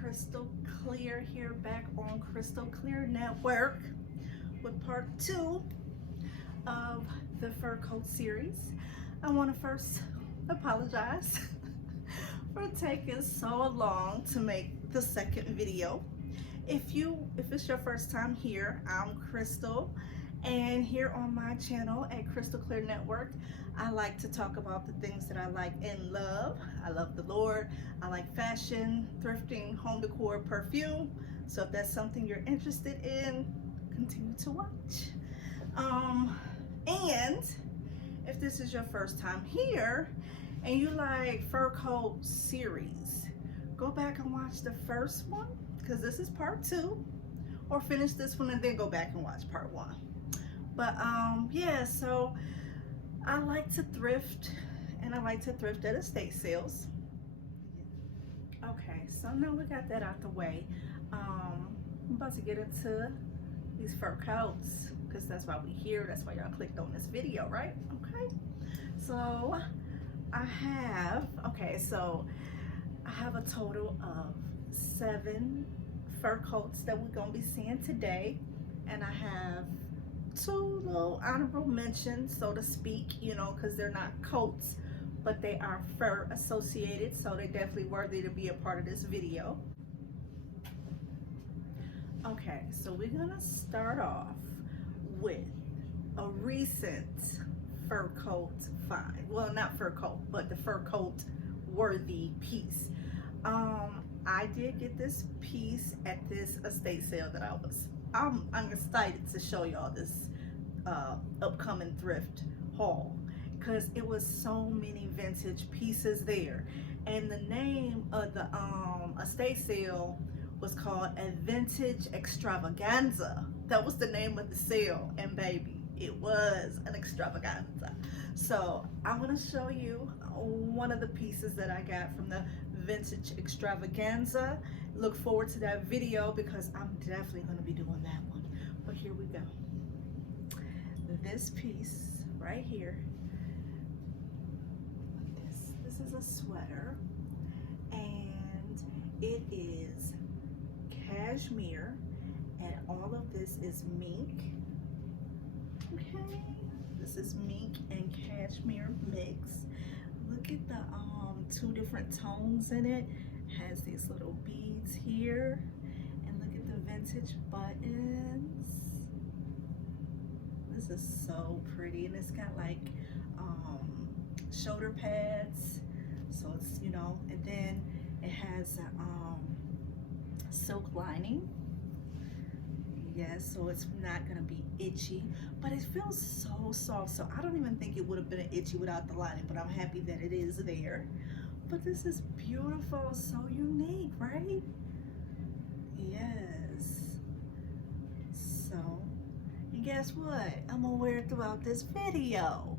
Crystal Clear here, back on Crystal Clear Network with part 2 of the fur coat series. I want to first apologize for taking so long to make the second video. If it's your first time here, I'm Crystal, and here on my channel at Crystal Clear Network, I like to talk about the things that I like and love. I love the Lord. I like fashion, thrifting, home decor, perfume. So if that's something you're interested in, continue to watch. And if this is your first time here and you like fur coat series, go back and watch the first one, because this is part 2, or finish this one and then go back and watch part 1. But yeah, so I like to thrift, and I like to thrift at estate sales. Okay, so now we got that out the way. I'm about to get into these fur coats, because that's why we're here. That's why y'all clicked on this video, right? Okay, so I have a total of 7 fur coats that we're gonna be seeing today, and I have 2 little honorable mentions, so to speak, you know, because they're not coats, but they are fur associated, so they're definitely worthy to be a part of this video. Okay, so we're gonna start off with a recent fur coat find. Well, not fur coat, but the fur coat worthy piece. I did get this piece at this estate sale that I'm excited to show y'all this upcoming thrift haul, because it was so many vintage pieces there, and the name of the estate sale was called a vintage extravaganza. That was the name of the sale, and baby, it was an extravaganza. So I'm gonna show you one of the pieces that I got from the vintage extravaganza. Look forward to that video, because I'm definitely going to be doing that one. But here we go. This piece right here, this is a sweater, and it is cashmere, and all of this is mink. Okay, this is mink and cashmere mix. Look at the 2 different tones in it. Has these little beads here, and look at the vintage buttons. This is so pretty, and it's got like shoulder pads, so it's, you know, and then it has a silk lining. Yes, so it's not gonna be itchy, but it feels so soft, so I don't even think it would have been itchy without the lining, but I'm happy that it is there. But this is beautiful, so unique, right? Yes. So, and guess what? I'm gonna wear it throughout this video.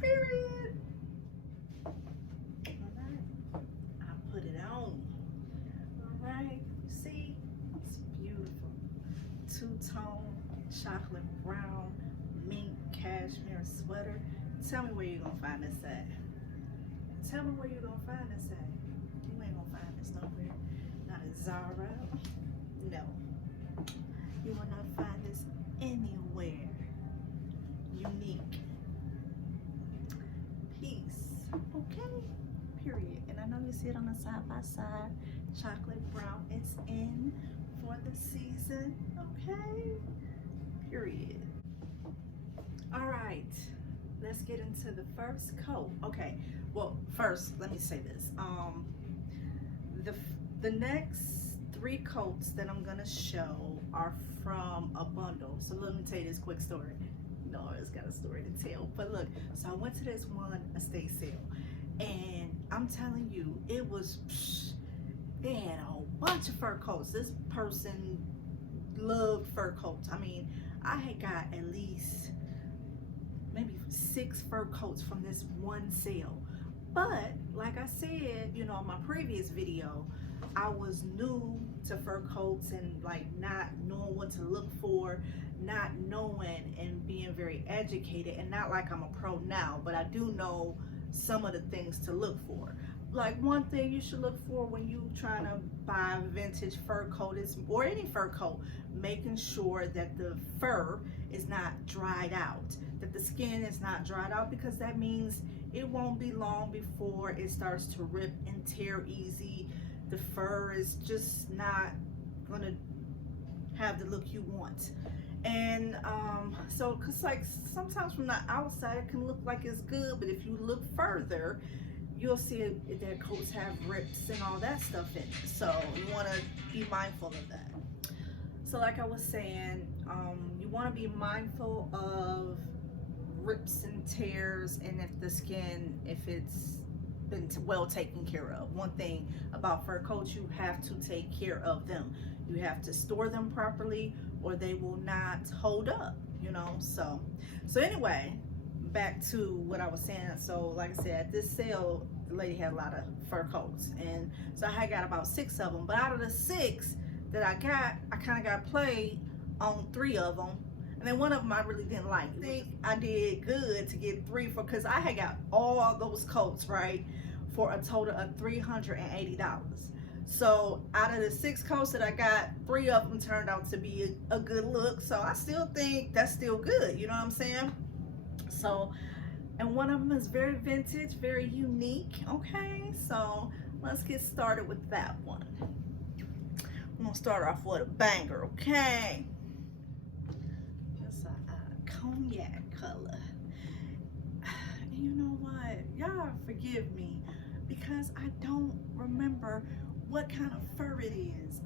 Period. Alright, I put it on. Alright, see? It's beautiful. 2-tone, chocolate brown, mink cashmere sweater. Tell me where you're gonna find this at. Tell me where you're gonna find this at. You ain't gonna find this nowhere. Not at Zara. No. You will not find this anywhere. Unique piece. Okay. Period. And I know you see it on the side by side. Chocolate brown. It's in for the season. Okay. Period. All right. Let's get into the first coat. Okay. Well, first, let me say this. The next 3 coats that I'm gonna show are from a bundle. So let me tell you this quick story. No, it's got a story to tell. But look, so I went to this one estate sale, and I'm telling you, they had a whole bunch of fur coats. This person loved fur coats. I mean, I had got at least maybe 6 fur coats from this one sale. But like I said, you know, in my previous video, I was new to fur coats and like not knowing what to look for, not knowing and being very educated, and not like I'm a pro now, but I do know some of the things to look for. like one thing you should look for when you trying to buy a vintage fur coat is, or any fur coat, making sure that the fur is not dried out, that the skin is not dried out, because that means it won't be long before it starts to rip and tear easy. The fur is just not gonna have the look you want. And so, cause like sometimes from the outside it can look like it's good, but if you look further, you'll see that coats have rips and all that stuff in it. So you want to be mindful of that. So like I was saying, you want to be mindful of rips and tears, and if the skin, if it's been well taken care of. One thing about fur coats, you have to take care of them. You have to store them properly or they will not hold up, you know. So anyway, back to what I was saying. So like I said, at this sale, the lady had a lot of fur coats, and so I had got about 6 of them. But out of the 6 that I got, I kind of got played on 3 of them, and then one of them I really didn't like. I think I did good to get 3 for, because I had got all those coats, right, for a total of $380. So out of the 6 coats that I got, 3 of them turned out to be a good look. So I still think that's still good, you know what I'm saying? So, and one of them is very vintage, very unique. Okay, so let's get started with that one. I'm gonna start off with a banger, okay? It's a cognac color. And you know what? Y'all forgive me because I don't remember what kind of fur it is.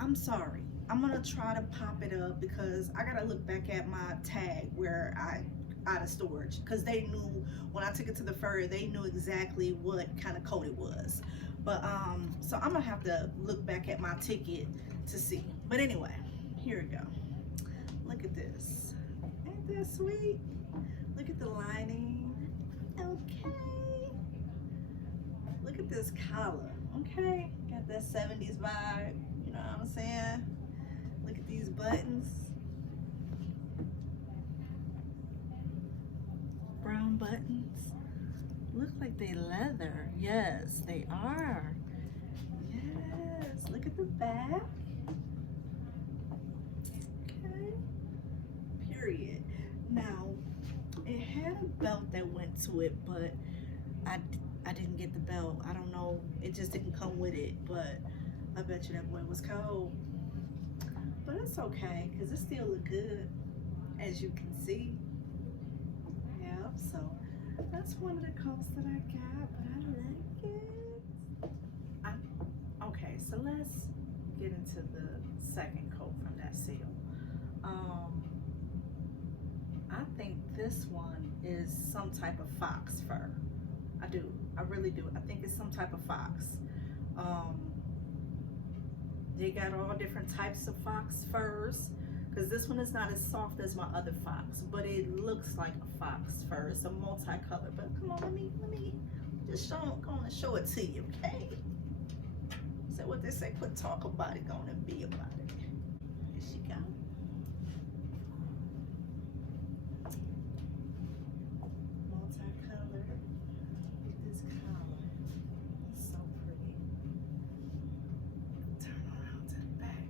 I'm sorry. I'm gonna try to pop it up because I gotta look back at my tag where I out of storage, because they knew when I took it to the fur, they knew exactly what kind of coat it was. But so I'm gonna have to look back at my ticket to see. But anyway, here we go. Look at this. Ain't that sweet? Look at the lining. Okay. Look at this collar. Okay. Got that 70s vibe. You know what I'm saying? Look at these buttons. Brown buttons. Look like they leather. Yes, they are. Yes. Look at the back. Okay. Period. Now, it had a belt that went to it, but I didn't get the belt. I don't know. It just didn't come with it, but I bet you that boy was cold. But it's okay, because it still look good, as you can see. Yeah, so that's one of the coats that I got, but I like it. Okay, so let's get into the second coat from that sale. I think this one is some type of fox fur. I do. I really do. I think it's some type of fox. They got all different types of fox furs, because this one is not as soft as my other fox, but it looks like a fox fur. It's a multicolor. But come on, let me just show it to you, okay? So what they say, put talk about it, gonna be about it. Here she go. Multicolor. Look at this color. It's so pretty. Turn around to the back.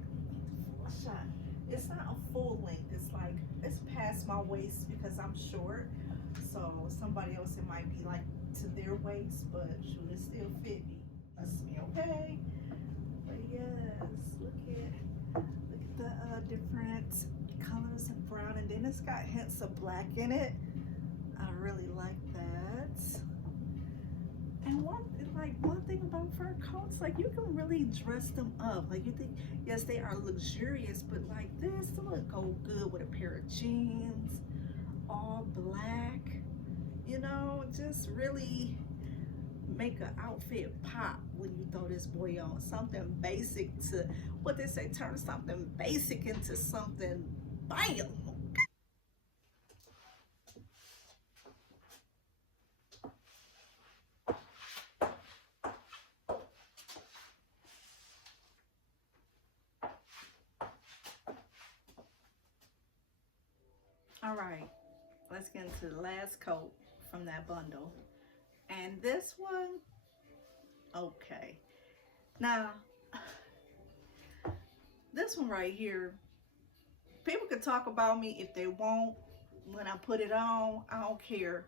Full shot. It's not a full length. It's like, it's past my waist because I'm short. So somebody else, it might be like to their waist, but should it still fit me? That's me, okay? But yes, look at the different colors of brown, and then it's got hints of black in it. I really like that. And one thing about fur coats, like you can really dress them up. Like you think, yes, they are luxurious, but like this would go good with a pair of jeans, all black. You know, just really make an outfit pop when you throw this boy on. Something basic to, what they say, turn something basic into something bam. All right, let's get into the last coat from that bundle. And this one, okay. Now, this one right here, people can talk about me if they want. When I put it on, I don't care.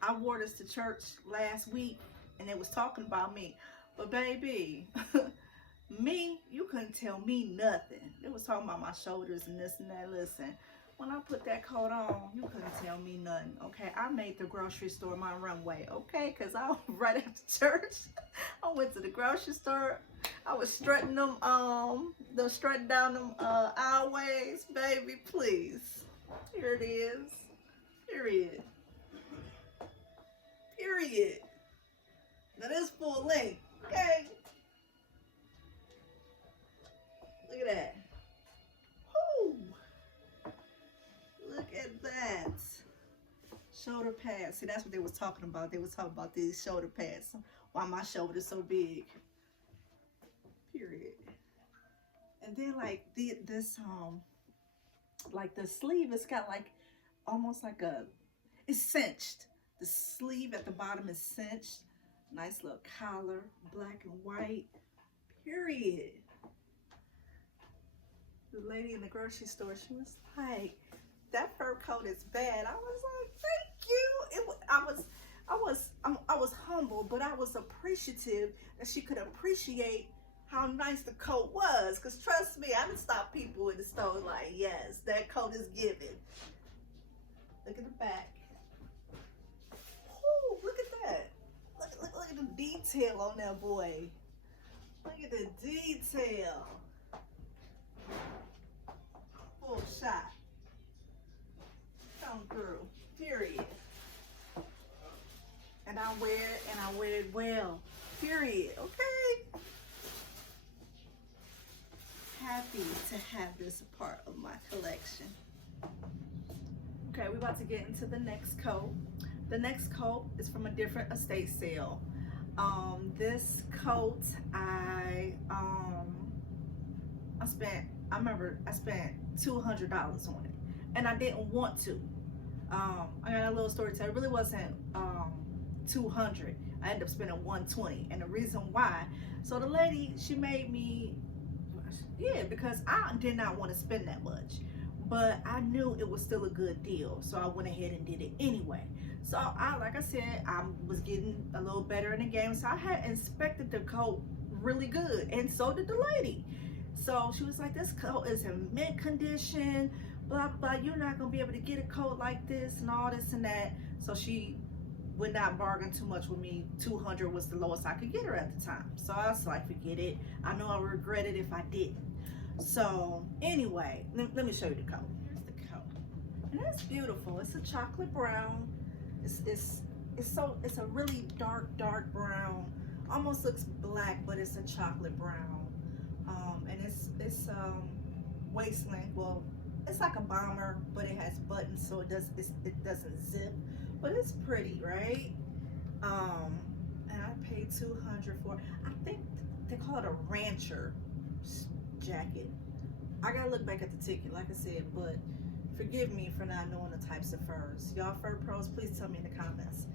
I wore this to church last week and it was talking about me. But baby, me, you couldn't tell me nothing. It was talking about my shoulders and this and that. Listen, when I put that coat on, you couldn't tell me nothing, okay? I made the grocery store my runway, okay? Because I was right after church. I went to the grocery store. I was strutting them, strutting down them aisleways, baby, please. Here it is. Period. Period. Now this full length, okay? Look at that. Whoo! Look at that. Shoulder pads. See, that's what they was talking about. They was talking about these shoulder pads. Why my shoulder's so big. Period. And then like this like the sleeve, it's got like almost like it's cinched. The sleeve at the bottom is cinched. Nice little collar, black and white. Period. The lady in the grocery store, she was like, that fur coat is bad. I was like, thank you. I was humble, but I was appreciative that she could appreciate how nice the coat was. Cause trust me, I done stopped people in the store like, yes, that coat is given. Look at the back. Woo, look at that. Look at the detail on that boy. Look at the detail. Full shot. Come through. Period. And I wear it well. Period. Okay. Happy to have this a part of my collection. Okay, we're about to get into the next coat. The next coat is from a different estate sale. This coat I remember I spent $200 on it, and I didn't want to. I got a little story to tell. It really wasn't 200. I ended up spending 120, and the reason why. So the lady, she made me, yeah, because I did not want to spend that much, but I knew it was still a good deal, so I went ahead and did it anyway. So like I said, I was getting a little better in the game, so I had inspected the coat really good, and so did the lady. So she was like, this coat is in mint condition, blah, blah, you're not gonna be able to get a coat like this and all this and that. So she would not bargain too much with me. 200 was the lowest I could get her at the time. So I was like, forget it. I know I would regret it if I didn't. So anyway, let me show you the coat. Here's the coat. And it's beautiful. It's a chocolate brown. It's a really dark brown. Almost looks black, but it's a chocolate brown. And it's waist length. Well, it's like a bomber, but it has buttons, so it doesn't zip. But it's pretty, right? And I paid $200 for it. I think they call it a rancher jacket. I gotta look back at the ticket, like I said, but forgive me for not knowing the types of furs. Y'all fur pros, please tell me in the comments.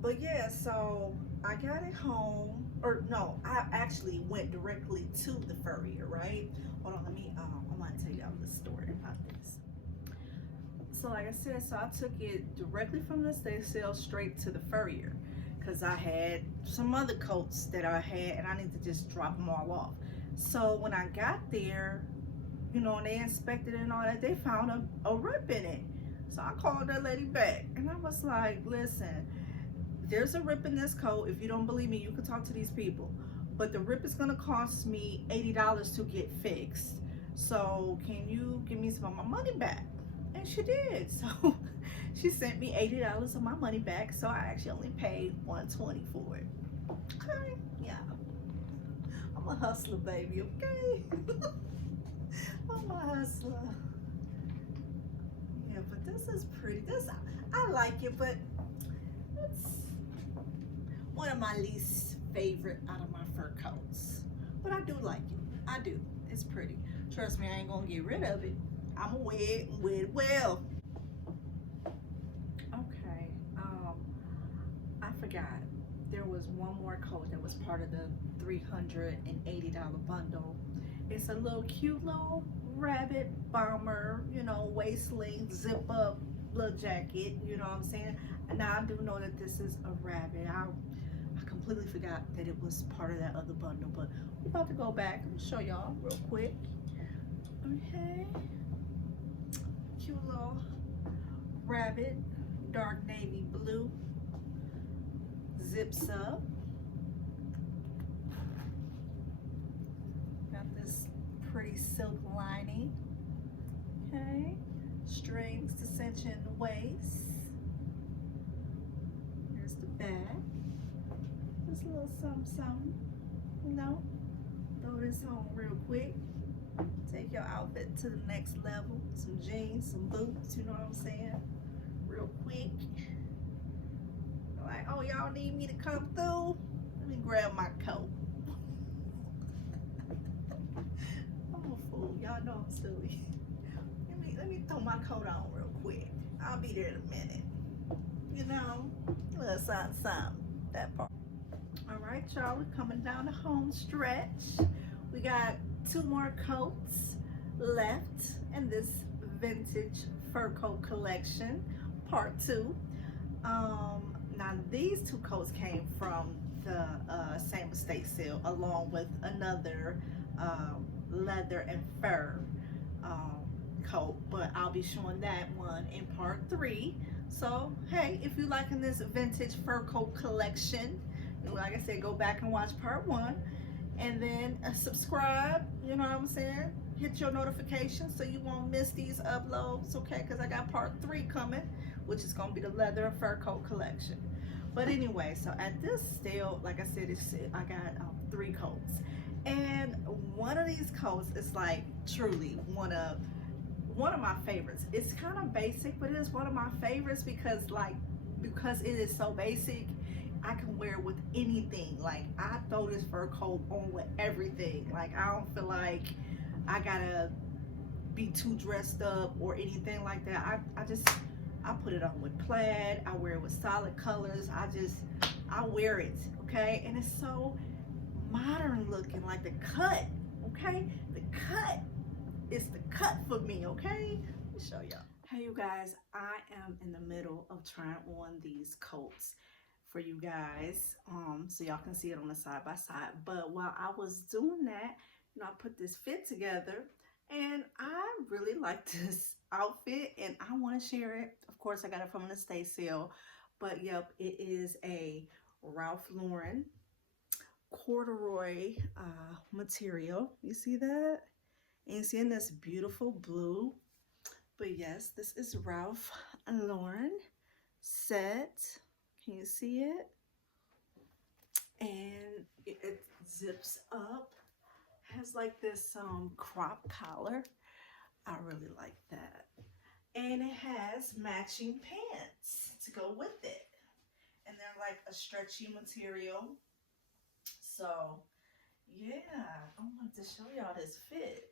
But yeah, so I got it home, or no, I actually went directly to the furrier, right? Hold on, I'm gonna tell y'all the story about this. So like I said, so I took it directly from the estate sale straight to the furrier, because I had some other coats that I had and I need to just drop them all off. So when I got there, you know, and they inspected it and all that, they found a rip in it. So I called that lady back and I was like, listen, there's a rip in this coat. If you don't believe me, you can talk to these people. But the rip is gonna cost me $80 to get fixed. So can you give me some of my money back? And she did. So she sent me $80 of my money back. So I actually only paid $120 for it. Okay, yeah. I'm a hustler, baby, okay? I'm a hustler. Yeah, but this is pretty. I like it, but it's one of my least favorite out of my fur coats. But I do like it. I do. It's pretty. Trust me, I ain't gonna get rid of it. I'm gonna wear it and wear it well. Okay. I forgot. There was one more coat that was part of the $380 bundle. It's a little cute little rabbit bomber, you know, waist length, zip up little jacket, you know what I'm saying? Now I do know that this is a rabbit. I completely forgot that it was part of that other bundle, but we're about to go back and show y'all real quick. Okay. Cute little rabbit, dark navy blue, zips up. Got this pretty silk lining. Okay, strings to cinch in the waist. Here's the back. Just a little something, you know. Throw this on real quick. Take your outfit to the next level. Some jeans, some boots, you know what I'm saying? Real quick. Like, oh, y'all need me to come through? Let me grab my coat. I'm a fool. Y'all know I'm silly. Let me throw my coat on real quick. I'll be there in a minute. You know, a little something, that part. All right, y'all, we're coming down the home stretch. We got 2 more coats left in this vintage fur coat collection, part 2. Now these 2 coats came from the same estate sale, along with another leather and fur coat, but I'll be showing that one in part 3. So hey, if you're liking this vintage fur coat collection, like I said, go back and watch part 1, and then subscribe, you know what I'm saying? Hit your notifications so you won't miss these uploads, okay? Because I got part 3 coming, which is going to be the leather and fur coat collection. But anyway, so at this sale, like I said, I got 3 coats, and one of these coats is like truly one of my favorites. It's kind of basic, but it is one of my favorites because it is so basic, I can wear it with anything. Like, I throw this fur coat on with everything. Like, I don't feel like I gotta be too dressed up or anything like that. I put it on with plaid. I wear it with solid colors. I wear it, okay? And it's so modern looking, like the cut, okay? The cut is the cut for me, okay? Let me show y'all. Hey, you guys, I am in the middle of trying on these coats for you guys, so y'all can see it on the side by side. But while I was doing that, you know, I put this fit together, and I really like this outfit, and I want to share it. Of course, I got it from an estate sale, but yep, it is a Ralph Lauren corduroy material. You see that? And you see in this beautiful blue. But yes, this is Ralph Lauren set. Can you see it? And it zips up. Has like this crop collar. I really like that. And it has matching pants to go with it. And they're like a stretchy material. So yeah, I wanted to show y'all this fit.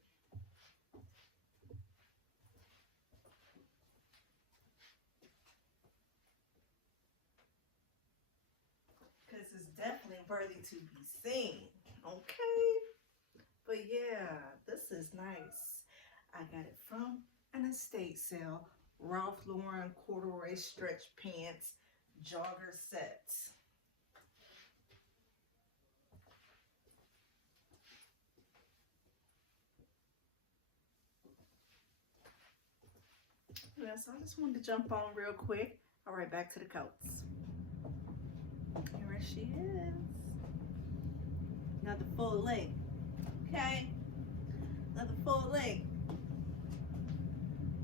Because it's definitely worthy to be seen, okay? But yeah, this is nice. I got it from an estate sale. Ralph Lauren corduroy stretch pants jogger sets. Yeah, so I just wanted to jump on real quick. All right, back to the coats. Here she is. Another full length. Okay? Another full length.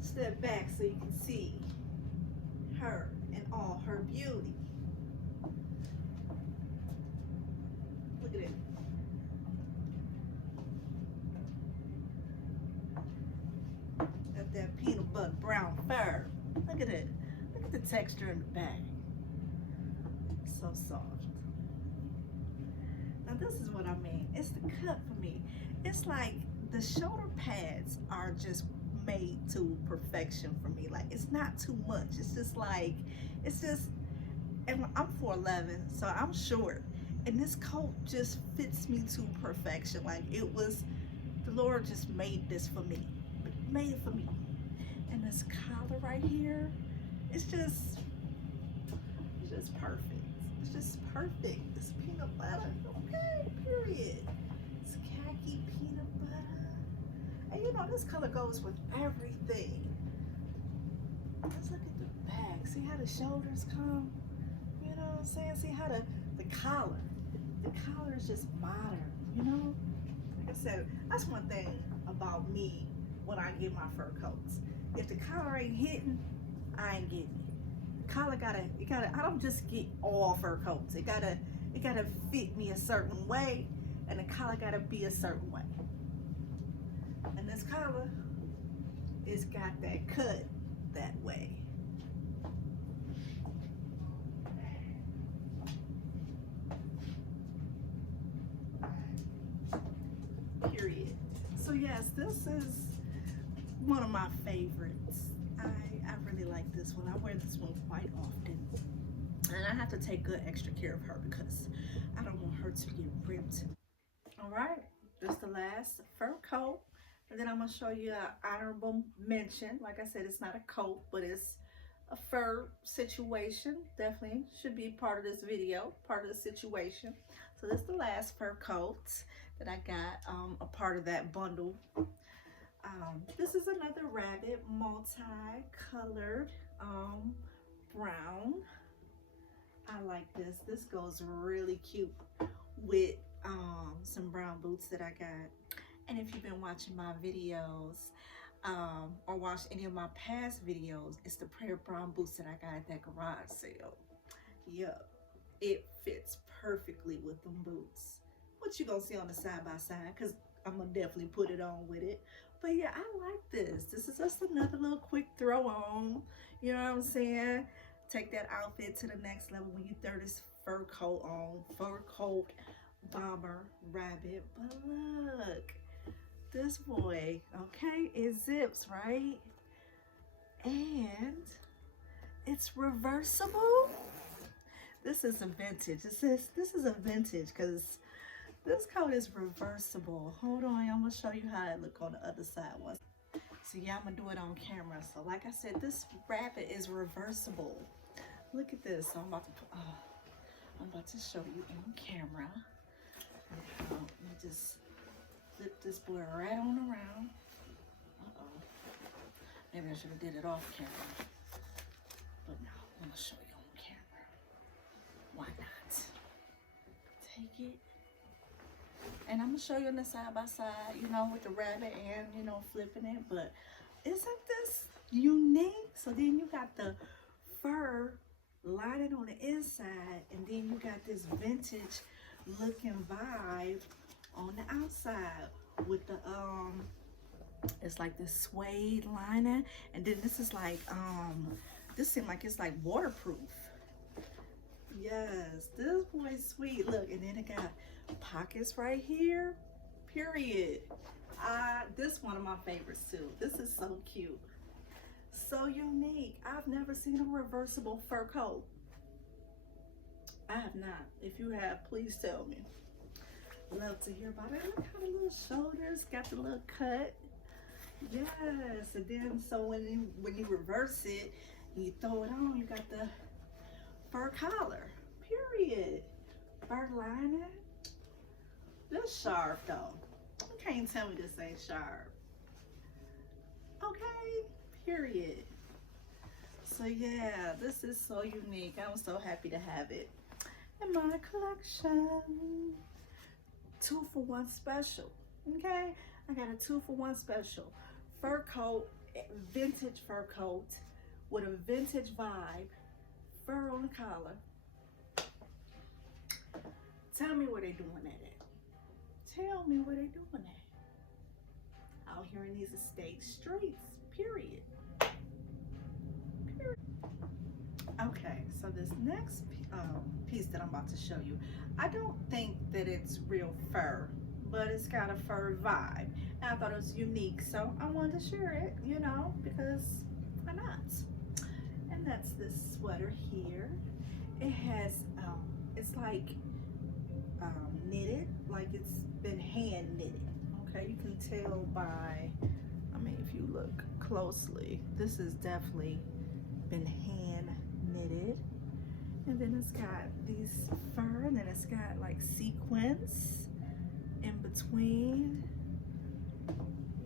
Step back so you can see her and all her beauty. Look at it. Got that peanut butter brown fur. Look at it. Look at the texture in the back. So soft. Now this is what I mean. It's the cut for me. It's like the shoulder pads are just made to perfection for me. Like, it's not too much. It's just like, and I'm 4'11", so I'm short. And this coat just fits me to perfection. Like, it was, the Lord just made this for me. Made it for me. And this collar right here, it's just perfect. It's just perfect. It's peanut butter, okay, period. It's khaki peanut butter. And you know, this color goes with everything. Let's look at the back. See how the shoulders come? You know what I'm saying? See how the collar. The collar is just modern, you know? Like I said, that's one thing about me when I get my fur coats. If the collar ain't hitting, I ain't getting it. The collar gotta, I don't just get all fur coats. It gotta fit me a certain way, and the collar gotta be a certain way. And this collar, it's got that cut that way. Period. So yes, this is one of my favorites. I really like this one. I wear this one quite often. And I have to take good extra care of her because I don't want her to get ripped. All right, this is the last fur coat. And then I'm gonna show you an honorable mention. Like I said, it's not a coat, but it's a fur situation. Definitely should be part of this video, part of the situation. So this is the last fur coat that I got, a part of that bundle. This is another rabbit, multi-colored brown. I like this. This goes really cute with some brown boots that I got. And if you've been watching my videos or watched any of my past videos, it's the prayer brown boots that I got at that garage sale. Yup, it fits perfectly with them boots. What you gonna see on the side by side, because I'm gonna definitely put it on with it. But yeah, I like this. This is just another little quick throw on. You know what I'm saying? Take that outfit to the next level when you throw this fur coat on. Fur coat, bomber, rabbit. But look, this boy, okay, it zips, right? And it's reversible. This is a vintage. This is a vintage because this coat is reversible. Hold on, I'm gonna show you how it look on the other side. So yeah, I'm gonna do it on camera. So like I said, this rabbit is reversible. Look at this. So I'm about to show you on camera. Let me just flip this boy right on around. Maybe I should have did it off camera. But no, I'm gonna show you on camera. Why not? Take it. And I'm gonna show you on the side by side, you know, with the rabbit and, you know, flipping it. But isn't this unique? So then you got the fur lining on the inside, and then you got this vintage looking vibe on the outside with the it's like this suede lining, and then this is like this seems like it's like waterproof. Yes, this boy's sweet. Look, and then it got pockets right here. Period. This one of my favorites too. This is so cute, so unique. I've never seen a reversible fur coat. I have not. If you have, please tell me. Love to hear about it. Look how the little shoulders got the little cut. Yes, and then so when you reverse it and you throw it on, you got the fur collar. Period. Fur lining. This sharp though. You can't tell me this ain't sharp. Okay. Period. So yeah, this is so unique. I'm so happy to have it in my collection. 2-for-1 special. Okay, I got a 2-for-1 special. Fur coat, vintage fur coat with a vintage vibe, fur on the collar. Tell me where they doing that at. Tell me where they doing that. Out here in these estate streets. Period. Period. Okay, so this next piece that I'm about to show you, I don't think that it's real fur, but it's got a fur vibe. And I thought it was unique, so I wanted to share it, you know, because why not? And that's this sweater here. it has it's like knitted, like it's been hand knitted. Okay, you can tell by, I mean, if you look closely, this has definitely been hand knitted. And then it's got these fur, and then it's got like sequins in between.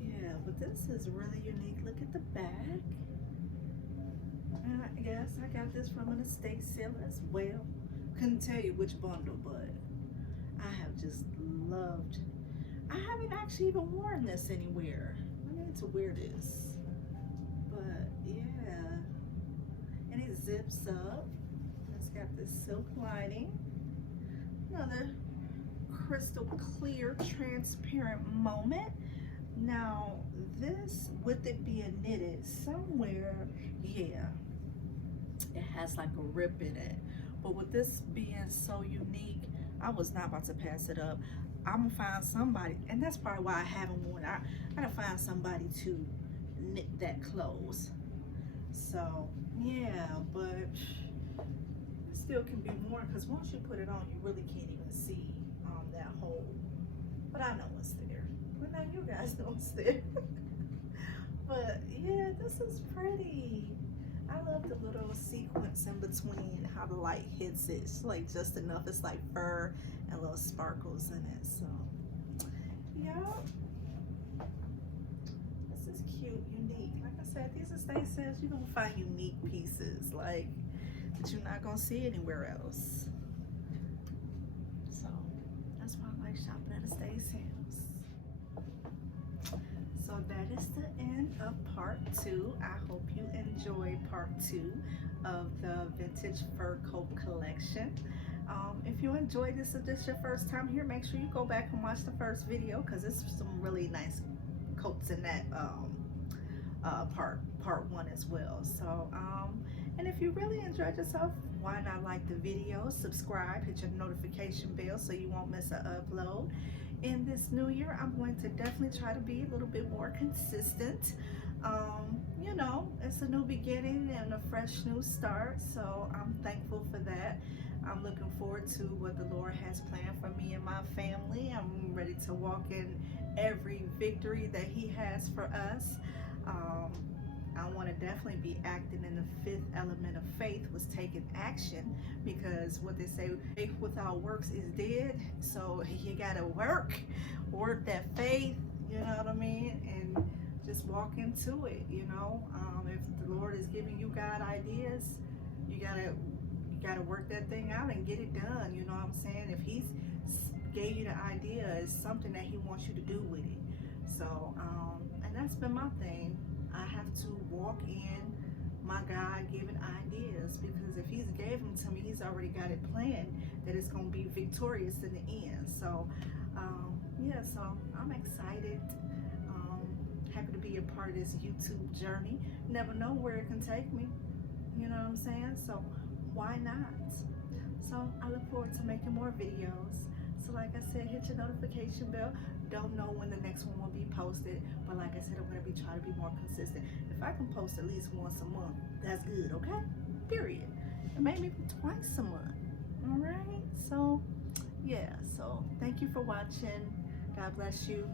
Yeah, but this is really unique. Look at the back. And I guess I got this from an estate sale as well. Couldn't tell you which bundle, but I have just loved. I haven't actually even worn this anywhere. I need to wear this. But yeah, and it zips up. It's got this silk lining. Another crystal clear, transparent moment. Now this, with it being knitted somewhere, yeah, it has like a rip in it. But with this being so unique, I was not about to pass it up. I'm gonna find somebody, and that's probably why I haven't worn it. I gotta find somebody to knit that close. So yeah, but it still can be worn, because once you put it on, you really can't even see that hole. But I know it's there. But now you guys know it's there. But yeah, this is pretty. I love the little sequence in between, how the light hits it. It's like just enough. It's like fur and little sparkles in it. So yeah, this is cute, unique. Like I said, these estate sales, you're gonna find unique pieces like that you're not gonna see anywhere else. So that's why I like shopping at estate sales. So that is the end of part 2. I hope you enjoyed part 2 of the vintage fur coat collection. If you enjoyed this, if this is your first time here, make sure you go back and watch the first video, because there's some really nice coats in that part 1 as well. So and if you really enjoyed yourself, why not like the video, subscribe, hit your notification bell so you won't miss an upload. In this new year, I'm going to definitely try to be a little bit more consistent. You know, it's a new beginning and a fresh new start, so I'm thankful for that. I'm looking forward to what the Lord has planned for me and my family. I'm ready to walk in every victory that He has for us. I want to definitely be acting in the 5th element of faith, was taking action, because what they say, faith without works is dead. So you gotta work that faith, you know what I mean, and just walk into it. You know, if the Lord is giving you God ideas, you gotta work that thing out and get it done. You know what I'm saying? If He's gave you the idea, it's something that He wants you to do with it. So and that's been my thing. I have to walk in my God-given ideas, because if He's gave them to me, He's already got it planned that it's going to be victorious in the end. So yeah, so I'm excited, happy to be a part of this YouTube journey. Never know where it can take me, you know what I'm saying? So why not? So I look forward to making more videos. So like I said, hit your notification bell. Don't know when the next one will be posted, but like I said, I'm going to be trying to be more consistent. If I can post at least once a month, that's good, okay? Period. And maybe twice a month. All right? So yeah, so thank you for watching. God bless you.